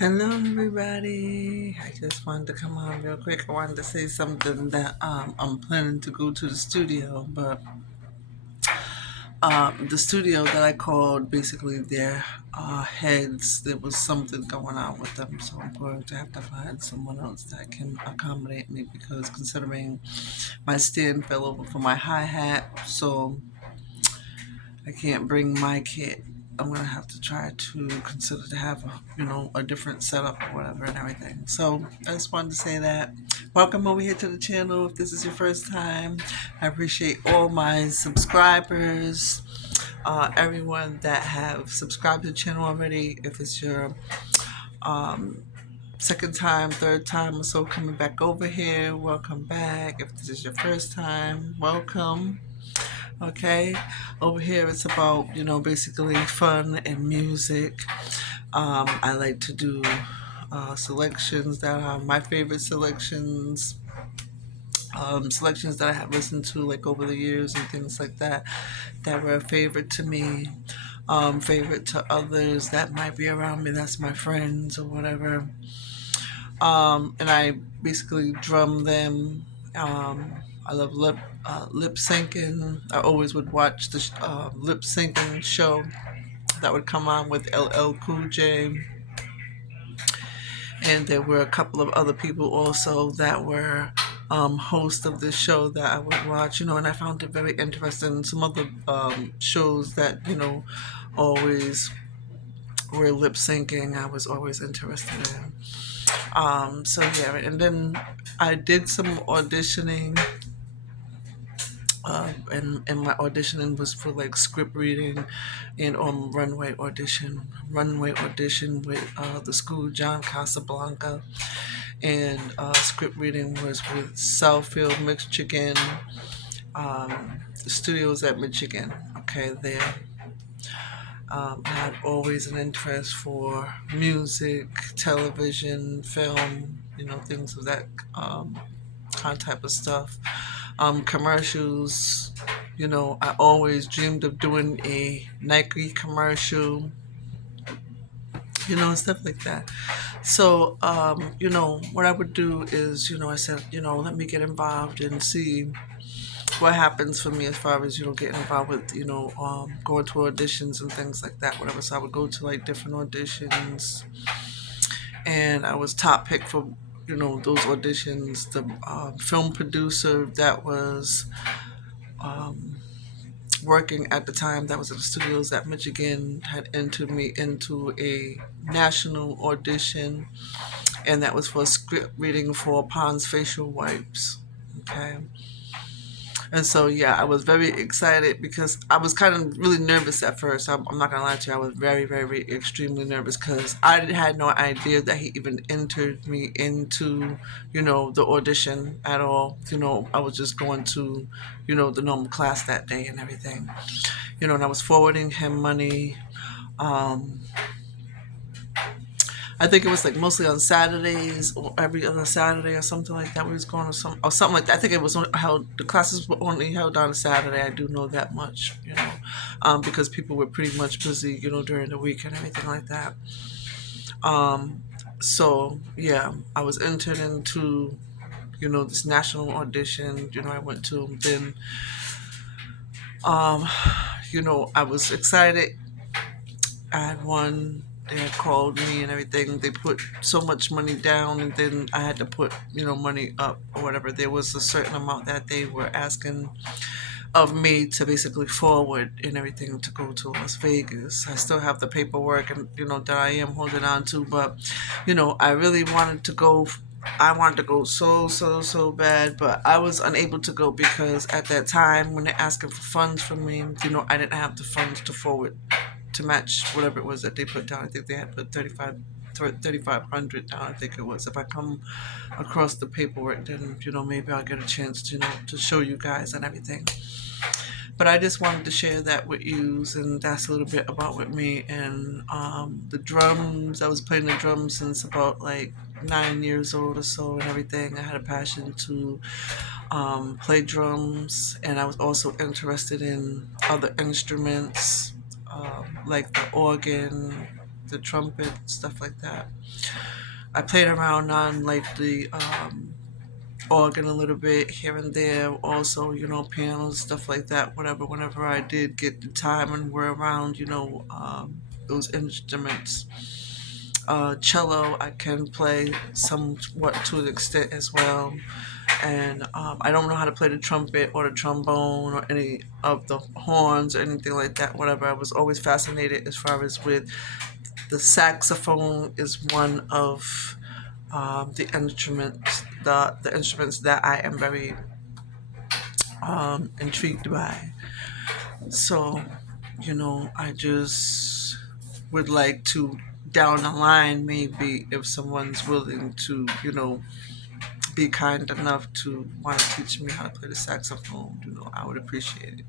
Hello, everybody. I just wanted to come on real quick. I wanted to say something that I'm planning to go to the studio, but the studio that I called, basically their heads, there was something going on with them, so I'm going to have to find someone else that can accommodate me because considering my stand fell over for my hi hat, so I can't bring my kit. I'm gonna have to try to consider to have a different setup or whatever and everything. So I just wanted to say that. Welcome over here to the channel. If this is your first time, I appreciate all my subscribers, everyone that have subscribed to the channel already. If it's your um, second time, third time or so coming back over here, welcome back. If this is your first time, welcome. Okay, over here it's about basically fun and music. I like to do selections that are my favorite selections, selections that I have listened to like over the years and things like that that were a favorite to me, favorite to others that might be around me. That's my friends or whatever. And I basically drum them. I love lip syncing. I always would watch the lip syncing show that would come on with LL Cool J, and there were a couple of other people also that were hosts of this show that I would watch. And I found it very interesting. Some other shows that always were lip syncing, I was always interested in. So yeah, and then I did some auditioning, and my auditioning was for like script reading and runway audition with the school John Casablanca, and script reading was with Southfield, Michigan, the studios at Michigan. Okay, there. I had always an interest for music, television, film, things of that kind type of stuff. Commercials, I always dreamed of doing a Nike commercial, stuff like that. So, what I would do is, I said, let me get involved and see what happens for me as far as getting involved with going to auditions and things like that, whatever. So I would go to like different auditions, and I was top pick for those auditions. The film producer that was um, working at the time, that was at the studios at Michigan, had entered me into a national audition, and that was for script reading for Pond's facial wipes. Okay. And so, yeah, I was very excited because I was kind of really nervous at first. I'm not gonna lie to you. I was very, very, extremely nervous because I had no idea that he even entered me into, the audition at all. I was just going to, the normal class that day and everything. And I was forwarding him money. Um, I think it was like mostly on Saturdays or every other Saturday or something like that. We was going to something like that. I think it was held. The classes were only held on a Saturday. I do know that much, because people were pretty much busy, during the week and everything like that. Um, so yeah, I was entered into this national audition. I went to then. Um, I was excited. I had won. They had called me and everything. They put so much money down, and then I had to put, money up or whatever. There was a certain amount that they were asking of me to basically forward and everything to go to Las Vegas. I still have the paperwork, and that I am holding on to, but I really wanted to go. I wanted to go so bad, but I was unable to go because at that time when they're asking for funds from me, I didn't have the funds to forward to match whatever it was that they put down. I think they had put 3,500 down. I think it was. If I come across the paperwork, then maybe I'll get a chance to to show you guys and everything. But I just wanted to share that with you, and that's a little bit about with me and the drums. I was playing the drums since about like 9 years old or so, and everything. I had a passion to play drums, and I was also interested in other instruments, like the organ. the trumpet, stuff like that. I played around on like the organ a little bit here and there. Also, pianos, stuff like that. Whatever. Whenever I did get the time and were around, those instruments. Cello, I can play somewhat to an extent as well. And I don't know how to play the trumpet or the trombone or any of the horns or anything like that. Whatever. I was always fascinated as far as with the saxophone is one of the instruments that I am very intrigued by. So, I just would like to down the line, maybe if someone's willing to, be kind enough to want to teach me how to play the saxophone, I would appreciate it.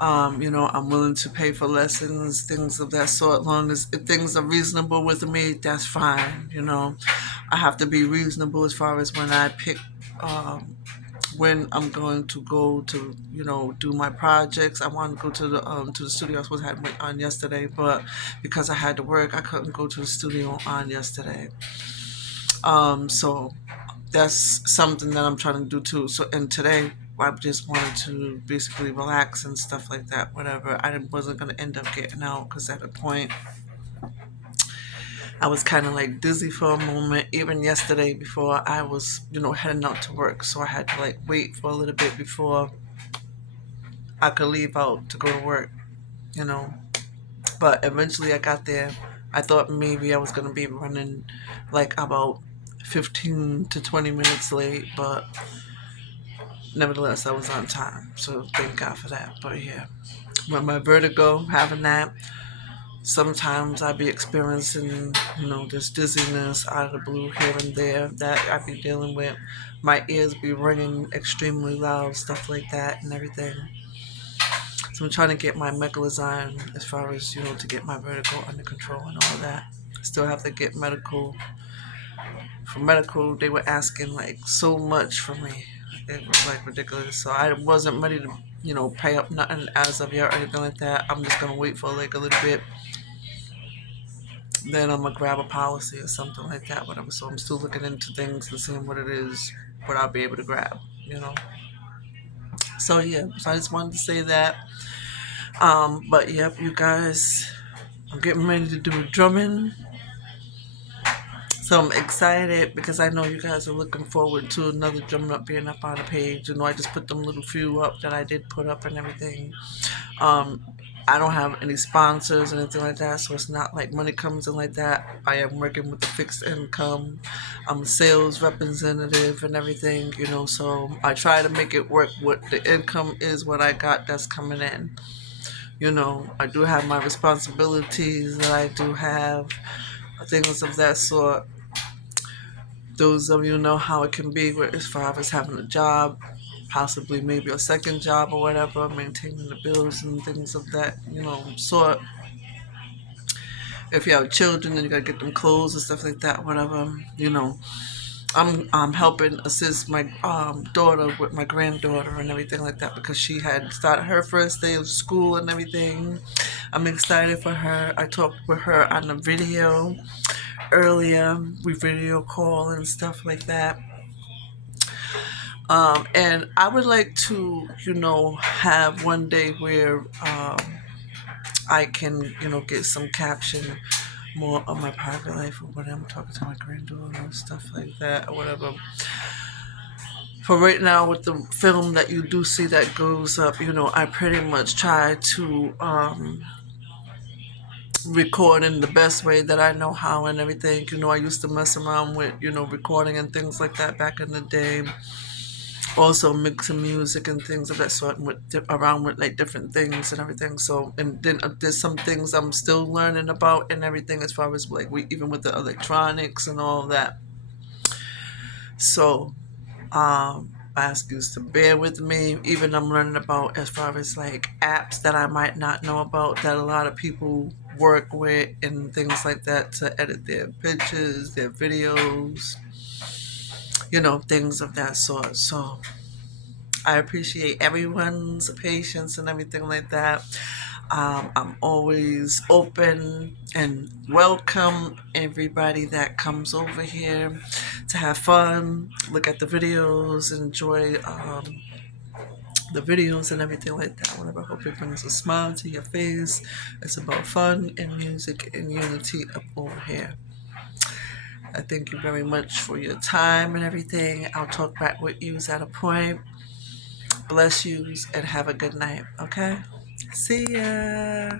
I'm willing to pay for lessons, things of that sort, long as if things are reasonable with me, that's fine. I have to be reasonable as far as when I pick when I'm going to go to, do my projects. I want to go to the studio. I was supposed to have went on yesterday, but because I had to work, I couldn't go to the studio on yesterday. So that's something that I'm trying to do too. So, and today I just wanted to basically relax and stuff like that. Whatever. I wasn't gonna end up getting out because at a point I was kind of like dizzy for a moment. Even yesterday before I was, heading out to work, so I had to like wait for a little bit before I could leave out to go to work. You know. But eventually I got there. I thought maybe I was gonna be running like about 15 to 20 minutes late, but nevertheless, I was on time. So thank God for that. But yeah, with my vertigo, having that, sometimes I be experiencing, this dizziness out of the blue here and there that I be dealing with. My ears be ringing extremely loud, stuff like that and everything. So I'm trying to get my mechalazine as far as, to get my vertigo under control and all that. Still have to get medical. For medical, they were asking like so much from me. It was like ridiculous. So I wasn't ready to, pay up nothing as of yet or anything like that. I'm just gonna wait for like a little bit. Then I'm gonna grab a policy or something like that, whatever. So I'm still looking into things and seeing what it is, what I'll be able to grab, So yeah, so I just wanted to say that. But yep, you guys, I'm getting ready to do drumming. So I'm excited because I know you guys are looking forward to another drum up being up on the page. I just put them little few up that I did put up and everything. Um, I don't have any sponsors or anything like that, so it's not like money comes in like that. I am working with a fixed income. I'm a sales representative and everything, so I try to make it work. What the income is, what I got that's coming in. I do have my responsibilities that I do have, things of that sort. Those of you know how it can be as far as having a job, possibly maybe a second job or whatever, maintaining the bills and things of that, sort. If you have children, then you gotta get them clothes and stuff like that, whatever, I'm helping assist my daughter with my granddaughter and everything like that because she had started her first day of school and everything. I'm excited for her. I talked with her on the video earlier. We video call and stuff like that. And I would like to, have one day where I can, get some caption more of my private life or whatever. I'm talking to my granddaughter and stuff like that or whatever. For right now, with the film that you do see that goes up, I pretty much try to record in the best way that I know how and everything. I used to mess around with, recording and things like that back in the day. Also mixing music and things of that sort around with like different things and everything. So, and then there's some things I'm still learning about and everything as far as like even with the electronics and all that. So, I ask you to bear with me. Even I'm learning about as far as like apps that I might not know about that a lot of people work with and things like that to edit their pictures, their videos, things of that sort. So I appreciate everyone's patience and everything like that. I'm always open and welcome everybody that comes over here to have fun, look at the videos, enjoy the videos and everything like that. Whatever, I hope it brings a smile to your face. It's about fun and music and unity up over here. I thank you very much for your time and everything. I'll talk back with you at a point. Bless yous and have a good night, okay? See ya.